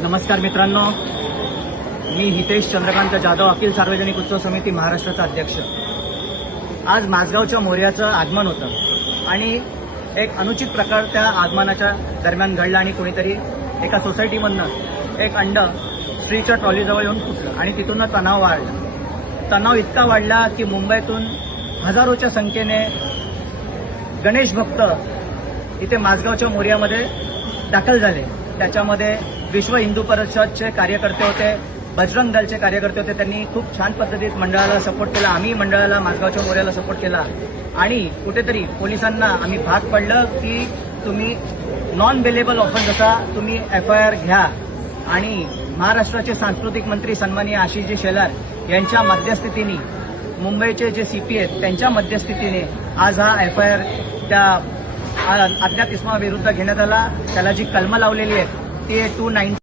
नमस्कार मित्रांनो, मी हितेश चंद्रकांत जाधव, अखिल सार्वजनिक उत्सव समिती महाराष्ट्राचा अध्यक्ष। आज माझगावच्या मोर्याचं आगमन होतं आणि एक अनुचित प्रकार त्या आगमनाच्या दरम्यान घडला आणि कोणीतरी एका सोसायटीमधनं एक अंड स्त्रीच्या ट्रॉलीजवळ येऊन फुटलं आणि तिथून तणाव वाढला। तणाव इतका वाढला की मुंबईतून हजारोच्या संख्येने गणेश भक्त इथे माझगावच्या मोर्यामध्ये दाखल झाले। त्याच्यामध्ये विश्व हिंदू परिषदचे कार्यकर्ते होते, बजरंग दलचे कार्यकर्ते होते। त्यांनी खूप छान पद्धतीत मंडळाला सपोर्ट केला, आम्ही मंडळाला माझगावच्या मोर्याला सपोर्ट केला आणि कुठेतरी पोलिसांना आम्ही भाग पडलं की तुम्ही नॉन बेलेबल ऑफेन्स असा तुम्ही FIR घ्या आणि महाराष्ट्राचे सांस्कृतिक मंत्री सन्माननीय आशिषजी शेलार यांच्या मध्यस्थीतीने, मुंबईचे जे CP आहेत त्यांच्या मध्यस्थीतीने आज हा FIR त्या अज्ञात इसमाविरुद्ध घेण्यात आला। त्याला जी कलमं लावलेली आहेत ती 290